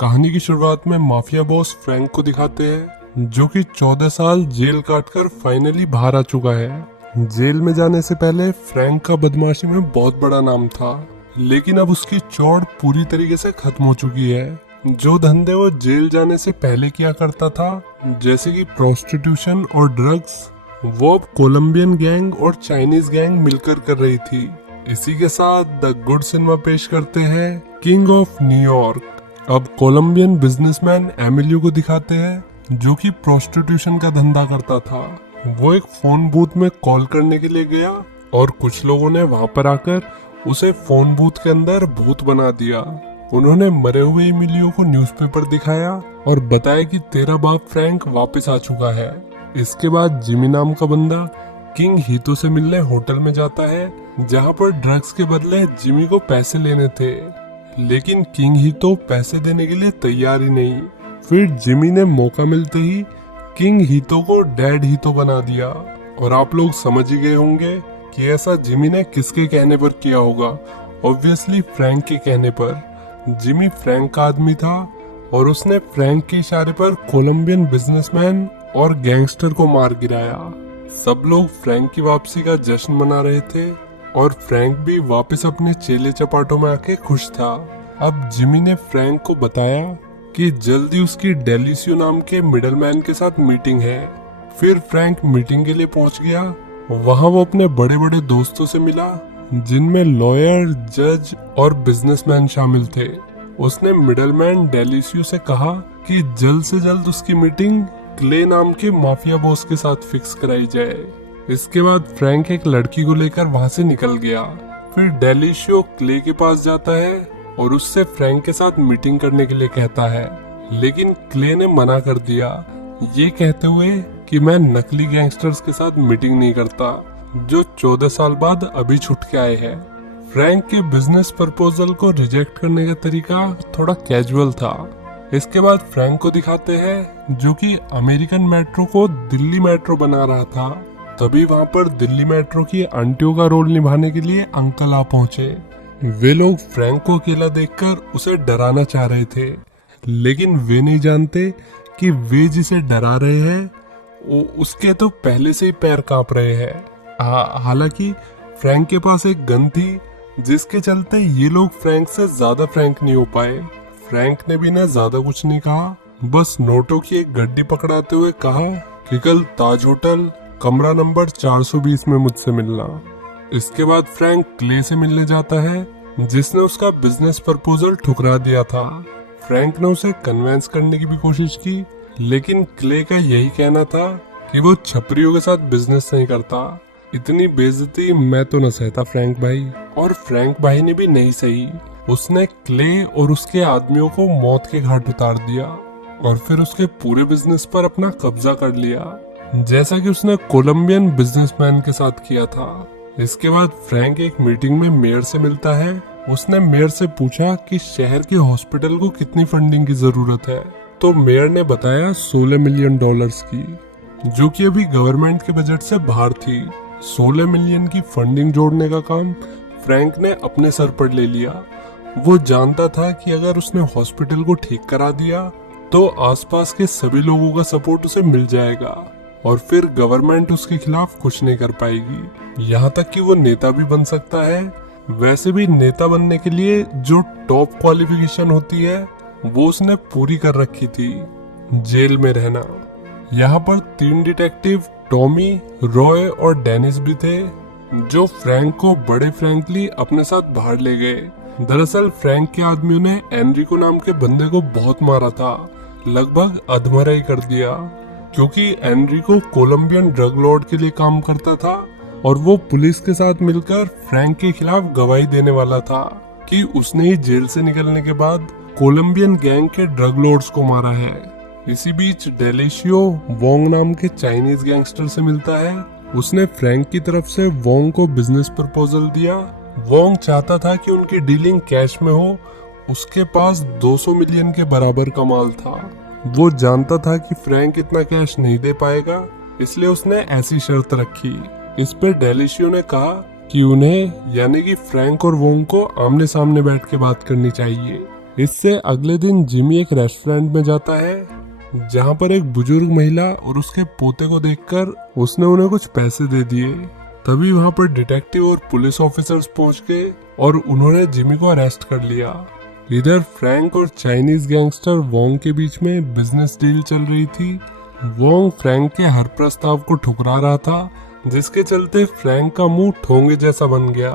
कहानी की शुरुआत में माफिया बॉस फ्रैंक को दिखाते हैं, जो कि 14 साल जेल काटकर फाइनली बाहर आ चुका है। जेल में जाने से पहले फ्रैंक का बदमाशी में बहुत बड़ा नाम था, लेकिन अब उसकी चौड़ पूरी तरीके से खत्म हो चुकी है। जो धंधे वो जेल जाने से पहले किया करता था, जैसे कि प्रोस्टिट्यूशन और ड्रग्स, वो अब कोलंबियन गैंग और चाइनीज गैंग मिलकर कर रही थी। इसी के साथ द गुड सिनेमा पेश करते हैं किंग ऑफ न्यूयॉर्क। अब कोलंबियन बिजनेसमैन एमिलियो को दिखाते हैं, जो कि प्रोस्टिट्यूशन का धंधा करता था। वो एक फोन बूथ में कॉल करने के लिए गया और कुछ लोगों ने वहां पर आकर उसे फोन बूथ के अंदर भूत बना दिया। उन्होंने मरे हुए एमिलियो को न्यूज़पेपर दिखाया और बताया कि तेरा बाप फ्रैंक वापस आ चुका है। इसके बाद जिमी नाम का बंदा किंग हीतो से मिलने होटल में जाता है, जहां पर ड्रग्स के बदले जिमी को पैसे लेने थे, लेकिन किंग हीतो पैसे देने के लिए तैयार ही नहीं। फिर जिमी ने मौका मिलते ही किंग हीतो को डैड हीतो बना दिया। और आप लोग समझ ही गए होंगे कि ऐसा जिमी ने किसके कहने पर किया होगा। ऑब्वियसली फ्रैंक के कहने पर। जिमी फ्रैंक का आदमी था और उसने फ्रैंक के इशारे पर कोलंबियन बिजनेसमैन और गैंगस्टर को मार गिराया। सब लोग फ्रैंक की वापसी का जश्न मना रहे थे और फ्रैंक भी वापस अपने चेले चपाटों में आके खुश था। अब जिमी ने फ्रैंक को बताया कि जल्दी उसकी डेलिसियो नाम के मिडलमैन के साथ मीटिंग है। फिर फ्रैंक मीटिंग के लिए पहुंच गया। वहां वो अपने बड़े बड़े दोस्तों से मिला, जिनमें लॉयर, जज और बिजनेसमैन शामिल थे। उसने मिडलमैन डेलिसियो से कहा कि जल्द से जल्द उसकी मीटिंग क्ले नाम के माफिया बॉस के साथ फिक्स कराई जाए। इसके बाद फ्रैंक एक लड़की को लेकर वहां से निकल गया। फिर डेलिशियो क्ले के पास जाता है और उससे फ्रैंक के साथ मीटिंग करने के लिए कहता है, लेकिन क्ले ने मना कर दिया, ये कहते हुए कि मैं नकली गैंगस्टर्स के साथ मीटिंग नहीं करता, जो 14 साल बाद अभी छूट के आए हैं। फ्रैंक के बिजनेस प्रपोजल को रिजेक्ट करने का तरीका थोड़ा कैजुअल था। इसके बाद फ्रैंक को दिखाते हैं, जो कि अमेरिकन मेट्रो को दिल्ली मेट्रो बना रहा था। तभी वहां पर दिल्ली मेट्रो की आंटियों का रोल निभाने के लिए अंकल आ पहुंचे। वे लोग फ्रैंक को अकेला देखकर उसे डराना चाह रहे थे, लेकिन वे नहीं जानते कि वे जिसे डरा रहे हैं उसके तो पहले से ही पैर कांप रहे हैं। हालांकि फ्रैंक के पास एक गन थी, जिसके चलते ये लोग फ्रैंक से ज्यादा फ्रैंक नहीं हो पाए। फ्रैंक ने भी ना ज्यादा कुछ नहीं कहा, बस नोटों की एक गड्डी पकड़ाते हुए कहा कि कल ताज होटल कमरा नंबर 420 में मुझसे मिलना। इसके बाद फ्रैंक क्ले से मिलने जाता है, जिसने उसका बिजनेस प्रपोजल ठुकरा दिया था। फ्रैंक ने उसे कन्वेंस करने की भी कोशिश की, लेकिन क्ले का यही कहना था कि वो छपरियों के साथ बिजनेस नहीं करता। इतनी बेइज्जती मैं तो न सहता फ्रैंक भाई। और फ्रैंक भाई ने भी नहीं सही, उसने क्ले और उसके आदमियों को मौत के घाट उतार दिया और फिर उसके पूरे बिजनेस पर अपना कब्जा कर लिया, जैसा कि उसने कोलंबियन बिजनेसमैन के साथ किया था। इसके बाद फ्रैंक एक मीटिंग में मेयर से मिलता है। उसने मेयर से पूछा कि शहर के हॉस्पिटल को कितनी फंडिंग की जरूरत है, तो मेयर ने बताया 16 मिलियन डॉलर्स की, जो कि अभी गवर्नमेंट के बजट से बाहर थी। 16 मिलियन की फंडिंग जोड़ने का काम फ्रैंक ने अपने सर पर ले लिया। वो जानता था कि अगर उसने हॉस्पिटल को ठीक करा दिया तो आसपास के सभी लोगों का सपोर्ट उसे मिल जाएगा और फिर गवर्नमेंट उसके खिलाफ कुछ नहीं कर पाएगी। यहाँ तक कि वो नेता भी बन सकता है। वैसे भी नेता बनने के लिए जो टॉप क्वालिफिकेशन होती है वो उसने पूरी कर रखी थी, जेल में रहना। यहाँ पर 3 डिटेक्टिव टॉमी, रॉय और डेनिस भी थे, जो फ्रैंक को बड़े फ्रैंकली अपने साथ बाहर ले गए। दरअसल फ्रैंक के आदमियों ने एनरिको नाम के बंदे को बहुत मारा था, लगभग अधमरा ही कर दिया, क्योंकि एनरिको कोलंबियन ड्रग लॉर्ड के लिए काम करता था और वो पुलिस के साथ मिलकर फ्रैंक के खिलाफ गवाही देने वाला था कि उसने ही जेल से निकलने के बाद कोलंबियन गैंग के ड्रग लॉर्ड्स को मारा है। इसी बीच डेलिशियो वोंग नाम के चाइनीज गैंगस्टर से मिलता है। उसने फ्रैंक की तरफ से वोंग को बिजनेस प्रपोजल दिया। वोंग चाहता था कि उनकी डीलिंग कैश में हो। उसके पास 200 मिलियन के बराबर का माल था। वो जानता था कि फ्रैंक इतना कैश नहीं दे पाएगा, इसलिए उसने ऐसी शर्त रखी। इस पे डेलिशियो ने कहा कि उन्हें यानी कि फ्रैंक और वोंग को आमने सामने बैठ के बात करनी चाहिए। इससे अगले दिन जिमी एक रेस्टोरेंट में जाता है जहां पर एक बुजुर्ग महिला और उसके पोते को देखकर उसने उन्हें कुछ पैसे दे दिए। तभी वहां पर डिटेक्टिव और पुलिस ऑफिसर्स पहुंच गए और उन्होंने जिमी को अरेस्ट कर लिया। इधर फ्रैंक और चाइनीज गैंगस्टर वोंग के बीच में बिजनेस डील चल रही थी। वोंग फ्रैंक के हर प्रस्ताव को ठुकरा रहा था, जिसके चलते फ्रैंक का मुंह ठोंगे जैसा बन गया।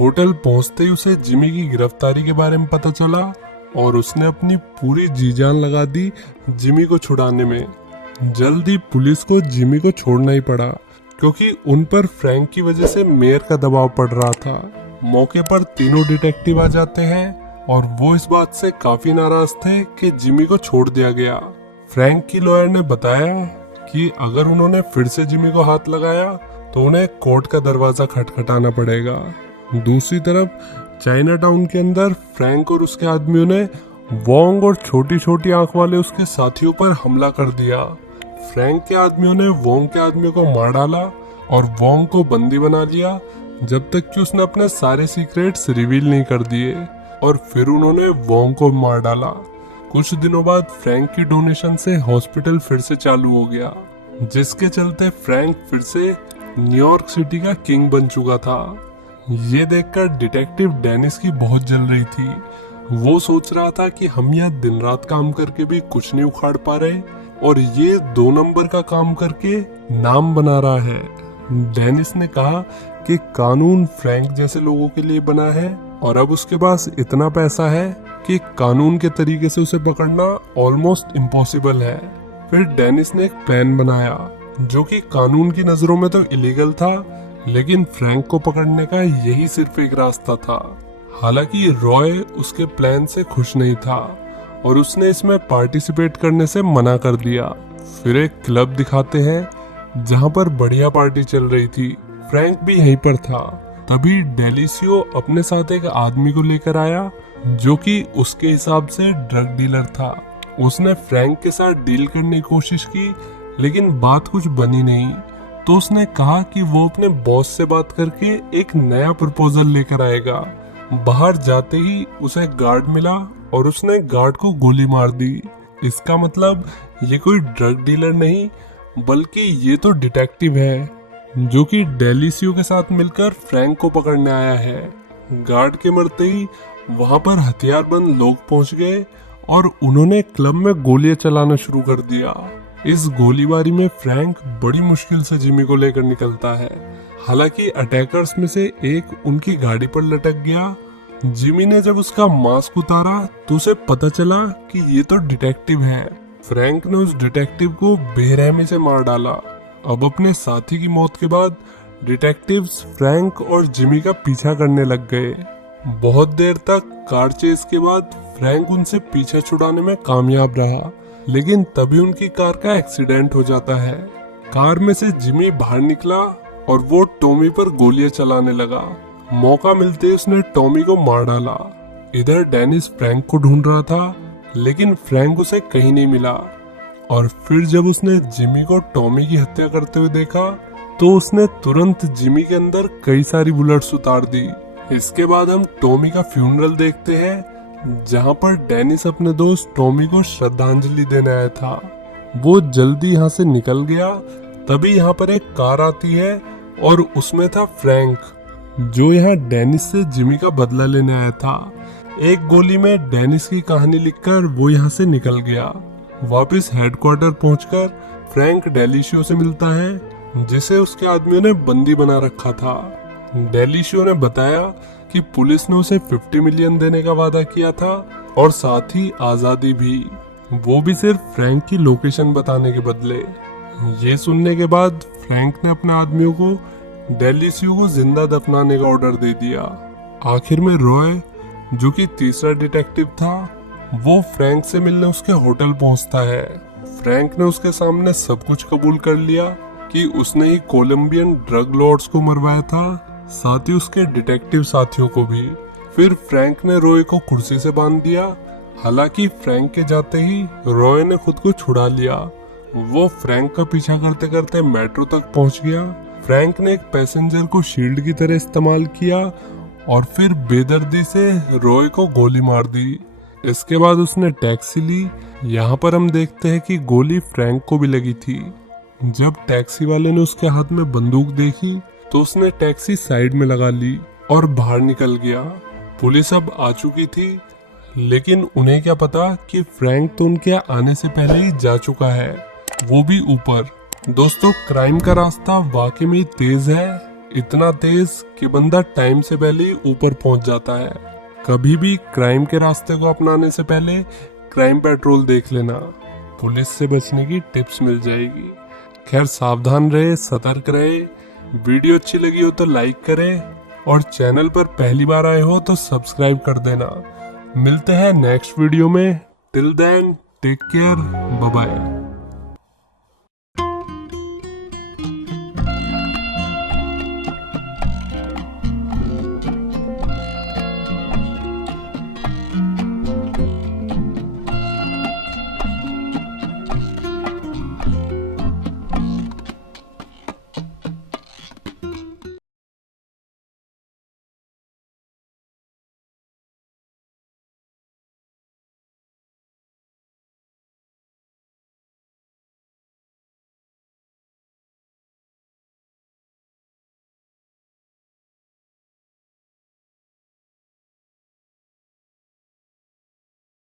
होटल पहुंचते ही उसे जिमी की गिरफ्तारी के बारे में पता चला और उसने अपनी पूरी जी जान लगा दी जिमी को छुड़ाने में। जल्द ही पुलिस को जिमी को छोड़ना ही पड़ा, क्योंकि उन पर फ्रैंक की वजह से मेयर का दबाव पड़ रहा था। मौके पर तीनों डिटेक्टिव आ जाते हैं और वो इस बात से काफी नाराज थे कि जिमी को छोड़ दिया गया। फ्रैंक की लॉयर ने बताया कि अगर उन्होंने फिर से जिमी को हाथ लगाया तो उन्हें कोर्ट का दरवाजा खटखटाना पड़ेगा। दूसरी तरफ चाइना टाउन के अंदर फ्रैंक और उसके आदमियों ने वोंग और छोटी छोटी आंख वाले उसके साथियों पर हमला कर दिया। फ्रैंक के आदमियों ने वोंग के आदमियों को मार डाला और वोंग को बंदी बना लिया, जब तक कि उसने अपने सारे सीक्रेट्स रिवील नहीं कर दिए, और फिर उन्होंने वोंग को मार डाला। कुछ दिनों बाद फ्रैंक की डोनेशन से हॉस्पिटल फिर से चालू हो गया, जिसके चलते फ्रैंक फिर से न्यूयॉर्क सिटी का किंग बन चुका था। ये देखकर डिटेक्टिव डेनिस की बहुत जल रही थी। वो सोच रहा था कि हम यहाँ दिन रात काम करके भी कुछ नहीं उखाड़ पा रहे और ये 2 नंबर का काम करके नाम बना रहा है। डेनिस ने कहा कि कानून फ्रैंक जैसे लोगों के लिए बना है और अब उसके पास इतना पैसा है कि कानून के तरीके से उसे पकड़ना ऑलमोस्ट इम्पॉसिबल है। फिर डेनिस ने एक प्लान बनाया जो कि कानून की नजरों में तो इलीगल था, लेकिन फ्रैंक को पकड़ने का यही सिर्फ एक रास्ता था। हालांकि रॉय उसके प्लान से खुश नहीं था और उसने इसमें पार्टिसिपेट करने से मना कर दिया। फिर एक क्लब दिखाते हैं जहां पर बढ़िया पार्टी चल रही थी। फ्रैंक भी यहीं पर था। तभी डेलिसियो अपने साथ एक आदमी को लेकर आया जो कि उसके हिसाब से ड्रग डीलर था। उसने फ्रैंक के साथ डील करने की कोशिश की, लेकिन बात कुछ बनी नहीं। तो उसने कहा कि वो अपने बॉस से बात करके एक नया प्रपोजल लेकर आएगा। बाहर जाते ही उसे गार्ड मिला और उसने गार्ड को गोली मार दी। इसका मतलब ये कोई ड्रग डीलर नहीं, बल्कि ये तो डिटेक्टिव है जो कि डेलिसियो के साथ मिलकर फ्रैंक को पकड़ने आया है। गार्ड के मरते ही वहां पर हथियारबंद लोग पहुंच गए और उन्होंने क्लब में गोलियां चलाना शुरू कर दिया। इस गोलीबारी में फ्रैंक बड़ी मुश्किल से जिमी को लेकर निकलता है। हालांकि अटैकर्स में से एक उनकी गाड़ी पर लटक गया। जिमी ने जब उसका मास्क उतारा तो उसे पता चला कि ये तो डिटेक्टिव है। फ्रैंक ने उस डिटेक्टिव को बेरहमी से मार डाला। अब अपने साथी की मौत के बाद डिटेक्टिव्स फ्रैंक और जिमी का पीछा करने लग गए। बहुत देर तक कार चेस के बाद फ्रैंक उनसे पीछा छुड़ाने में कामयाब रहा, लेकिन तभी उनकी कार का एक्सीडेंट हो जाता है। कार में से जिमी बाहर निकला और वो टॉमी पर गोलियां चलाने लगा। मौका मिलते ही उसने टॉमी को मार डाला। इधर डेनिस फ्रैंक को ढूंढ रहा था, लेकिन फ्रैंक उसे कहीं नहीं मिला। और फिर जब उसने जिमी को टॉमी की हत्या करते हुए देखा तो उसने तुरंत जिमी के अंदर कई सारी बुलेट्स उतार दी। इसके बाद हम टॉमी का फ्यूनरल देखते हैं, जहां पर डेनिस अपने दोस्त टॉमी को श्रद्धांजलि देने आया था। वो जल्दी यहाँ से निकल गया। तभी यहाँ पर एक कार आती है और उसमें था फ्रैंक, जो यहाँ डेनिस से जिमी का बदला लेने आया था। एक गोली में डेनिस की कहानी लिखकर वो यहाँ से निकल गया। वापस हेडक्वार्टर पहुंचकर फ्रैंक डेलिशियो से मिलता है, जिसे उसके आदमियों ने बंदी बना रखा था। डेलिशियो ने बताया कि पुलिस ने उसे 50 मिलियन देने का वादा किया था और साथ ही आजादी भी, वो भी सिर्फ फ्रैंक की लोकेशन बताने के बदले। ये सुनने के बाद फ्रैंक ने अपने आदमियों को डेलिशियो को जिंदा दफनाने का ऑर्डर दे दिया। आखिर में रॉय, जो कि तीसरा डिटेक्टिव था, वो फ्रैंक से मिलने उसके होटल पहुंचता है। फ्रैंक ने उसके सामने सब कुछ कबूल कर लिया कि उसने ही कोलंबियन ड्रग लॉर्ड्स को मरवाया था, साथ ही उसके डिटेक्टिव साथियों को भी। फिर फ्रैंक ने रॉय को कुर्सी से बांध दिया। हालांकि फ्रैंक के जाते ही रॉय ने खुद को छुड़ा लिया। वो फ्रैंक का पीछा करते करते मेट्रो तक पहुंच गया। फ्रैंक ने एक पैसेंजर को शील्ड की तरह इस्तेमाल किया और फिर बेदर्दी से रॉय को गोली मार दी। इसके बाद उसने टैक्सी ली। यहाँ पर हम देखते हैं कि गोली फ्रैंक को भी लगी थी। जब टैक्सी वाले ने उसके हाथ में बंदूक देखी तो उसने टैक्सी साइड में लगा ली और बाहर निकल गया। पुलिस अब आ चुकी थी, लेकिन उन्हें क्या पता कि फ्रैंक तो उनके आने से पहले ही जा चुका है, वो भी ऊपर। दोस्तों, क्राइम का रास्ता वाकई में तेज है, इतना तेज कि बंदा टाइम से पहले ही ऊपर पहुंच जाता है। कभी भी क्राइम के रास्ते को अपनाने से पहले क्राइम पेट्रोल देख लेना, पुलिस से बचने की टिप्स मिल जाएगी। खैर, सावधान रहे, सतर्क रहे। वीडियो अच्छी लगी हो तो लाइक करें और चैनल पर पहली बार आए हो तो सब्सक्राइब कर देना। मिलते हैं नेक्स्ट वीडियो में। Till then, take care, bye bye.